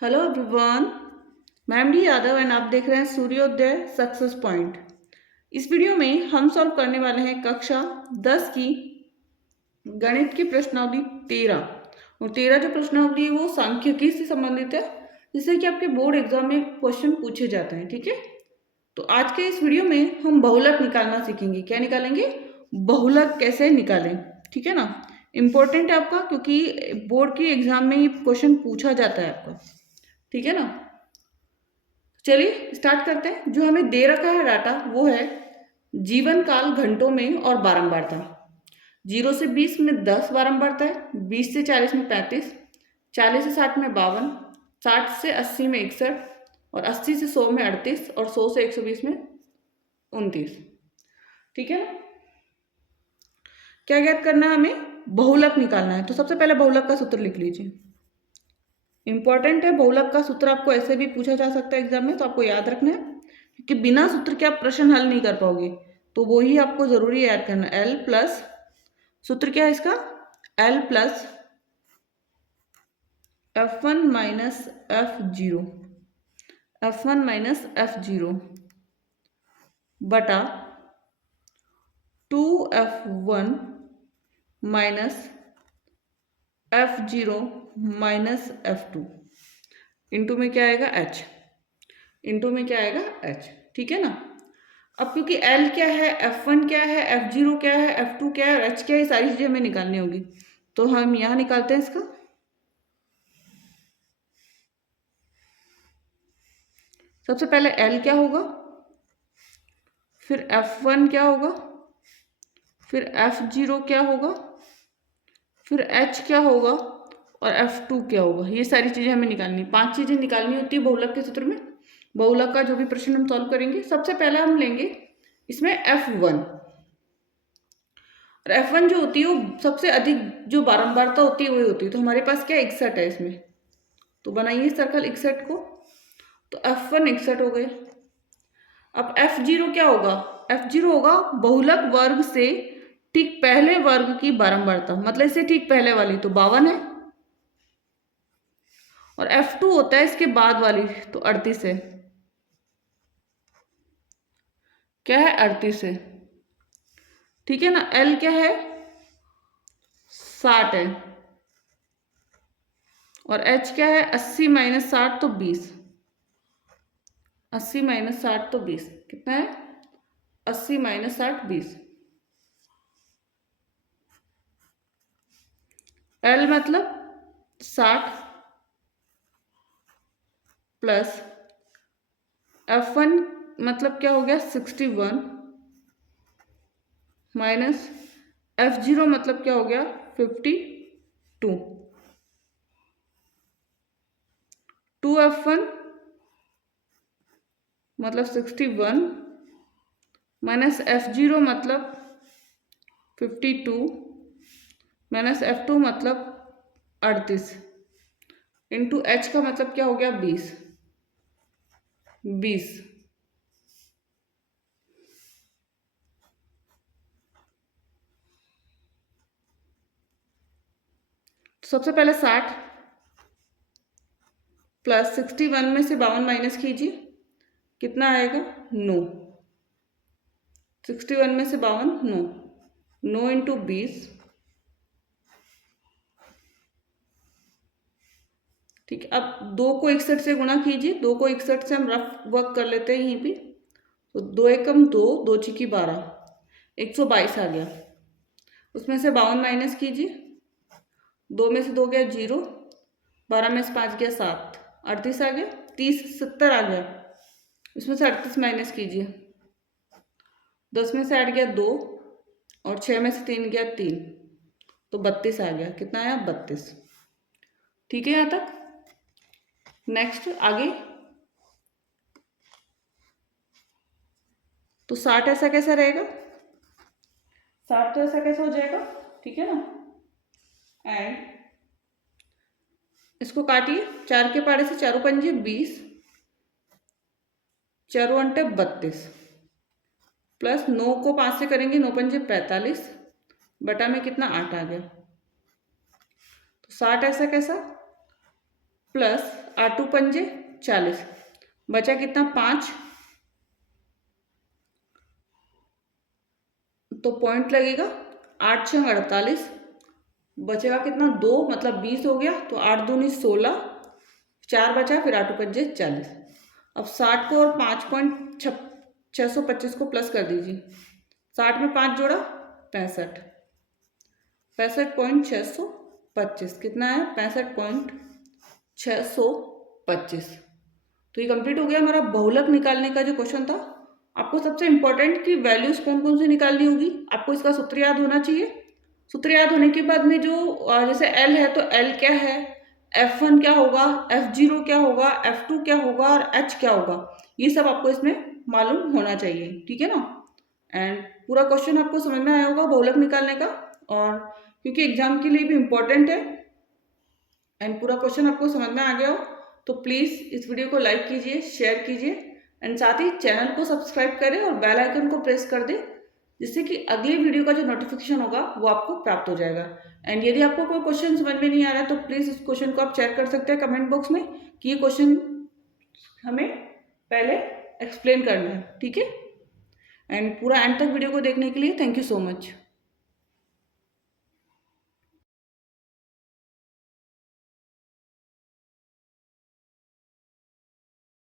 Hello everyone, मैं MD Yadav and आप देख रहे हैं सूर्योदय सक्सेस पॉइंट। इस वीडियो में हम सॉल्व करने वाले हैं कक्षा 10 की गणित की प्रश्नावली 13। और 13 जो प्रश्नावली है वो सांख्यिकी से संबंधित है, जिससे कि आपके बोर्ड एग्जाम में क्वेश्चन पूछे जाते हैं। ठीक है, तो आज के इस वीडियो में हम बहुलक निकालना सीखेंगे। क्या निकालेंगे? बहुलक कैसे निकालें। ठीक है ना, इम्पोर्टेंट है आपका, क्योंकि बोर्ड के एग्जाम में ये क्वेश्चन पूछा जाता है आपका। ठीक है ना, चलिए स्टार्ट करते हैं। जो हमें दे रखा है डाटा वो है जीवन काल घंटों में और बारंबारता। 0 से 20 में 10 बारंबारता है, 20 से 40 में 35, 40 से 60 में 52, 60 से 80 में 61 और 80 से 100 में 38 और 100 से 120 में 29। ठीक है ना, क्या ज्ञात करना है हमें? बहुलक निकालना है। तो सबसे पहले बहुलक का सूत्र लिख लीजिए। इंपॉर्टेंट है, बहुलक का सूत्र आपको ऐसे भी पूछा जा सकता है एग्जाम में, तो आपको याद रखना है, क्योंकि बिना सूत्र के आप प्रश्न हल नहीं कर पाओगे। तो वो ही आपको जरूरी याद करना। एल प्लस, सूत्र क्या है इसका? L plus F1 minus F0, F1 minus F0 बटा 2F1 minus F0 minus F2 into में क्या आएगा? H, इंटू में क्या आएगा? H। ठीक है ना, अब क्योंकि L क्या है, F1 क्या है, F0 क्या है, F2 क्या है और H क्या है, सारी चीजें हमें निकालनी होगी। तो हम यहाँ निकालते हैं इसका। सबसे पहले L क्या होगा, फिर F1 क्या होगा, फिर F0 क्या होगा, फिर H क्या होगा और F2 क्या होगा। ये सारी चीजें हमें निकालनी, 5 चीजें निकालनी होती है बहुलक के सूत्र में। बहुलक का जो भी प्रश्न हम सॉल्व करेंगे, सबसे पहले हम लेंगे इसमें F1। और F1 जो होती है वो सबसे अधिक जो बारंबारता होती है वही होती है। तो हमारे पास क्या 61 है इसमें, तो बनाइए सर्कल 61 को। तो F1 61 हो गए। अब F0 क्या होगा? F0 होगा बहुलक वर्ग से ठीक पहले वर्ग की बारंबारता, मतलब इससे ठीक पहले वाली, तो 52 है। और F2 होता है इसके बाद वाली, तो 38 है। क्या है? 38 है। ठीक है ना, L क्या है? 60 है। और H क्या है? 80 माइनस 60 तो 20। 80 माइनस 60 तो 20 कितना है? 80 माइनस 60 20। L मतलब 60 प्लस F1 मतलब क्या हो गया? 61 माइनस F0 मतलब क्या हो गया? 52। 2F1 मतलब 61 माइनस F0 मतलब 52 माइनस F2 मतलब 38 इंटू H का मतलब क्या हो गया? 20। 20 सबसे पहले 60 प्लस 61 में से 52 माइनस कीजिए, कितना आएगा? 9। 61 में से 52 9, 9 इंटू 20। ठीक है, अब 2 को 61 से गुणा कीजिए। 2 को 61 से हम रफ वर्क कर लेते हैं यहीं पे। तो 2 एकम 2, 2 छिकी 12, 122 आ गया। उसमें से 52 माइनस कीजिए। 2 में से 2 गया 0, 12 में से 5 गया 7, 38 आ गया। 30 70 आ गया। इसमें से 38 माइनस कीजिए। 10 में से 8 गया 2 और 6 में से 3 गया 3, तो 32 आ गया। कितना आया? 32। ठीक है यहाँ तक। नेक्स्ट आगे, तो 60 ऐसा कैसा रहेगा? 60 तो ऐसा कैसा हो जाएगा? ठीक है ना, एंड इसको काटिए। 4 के पारे से 4 पंजे 20, 4 अंटे 32 प्लस 9 को 5 से करेंगे, 9 पंजे 45 बटा में कितना? 8 आ गया। तो 60 ऐसा कैसा? प्लस 8 पंजे 40, बचा कितना 5, तो पॉइंट लगेगा 8 6 48, बचेगा कितना 2, मतलब 20 हो गया, तो 8 दूनी 16, 4 बचा, फिर 8 पंजे 40। अब 60 को और 5.625 को प्लस कर दीजिए, 60 में 5 जोड़ा 65, 65.625 कितना है 65.625। तो ये कंप्लीट हो गया हमारा बहुलक निकालने का जो क्वेश्चन था। आपको सबसे इंपॉर्टेंट की वैल्यूज कौन कौन सी निकालनी होगी, आपको इसका सूत्र याद होना चाहिए। सूत्र याद होने के बाद में जो जैसे L है तो L क्या है, F1 क्या होगा, F0 क्या होगा, F2 क्या होगा और H क्या होगा, ये सब आपको इसमें मालूम होना चाहिए, ठीक है ना। एंड पूरा क्वेश्चन आपको समझ में आया होगा बहुलक निकालने का, और क्योंकि एग्जाम के लिए भी इम्पोर्टेंट है एंड पूरा क्वेश्चन आपको समझ में आ गया हो, तो प्लीज़ इस वीडियो को लाइक कीजिए, शेयर कीजिए एंड साथ ही चैनल को सब्सक्राइब करें और बेल आइकन को प्रेस कर दें, जिससे कि अगली वीडियो का जो नोटिफिकेशन होगा वो आपको प्राप्त हो जाएगा। एंड यदि आपको कोई क्वेश्चन समझ में नहीं आ रहा है तो प्लीज़ इस क्वेश्चन को आप चेक कर सकते हैं कमेंट बॉक्स में कि ये क्वेश्चन हमें पहले एक्सप्लेन करना है, ठीक है। एंड पूरा एंड तक वीडियो को देखने के लिए थैंक यू सो मच।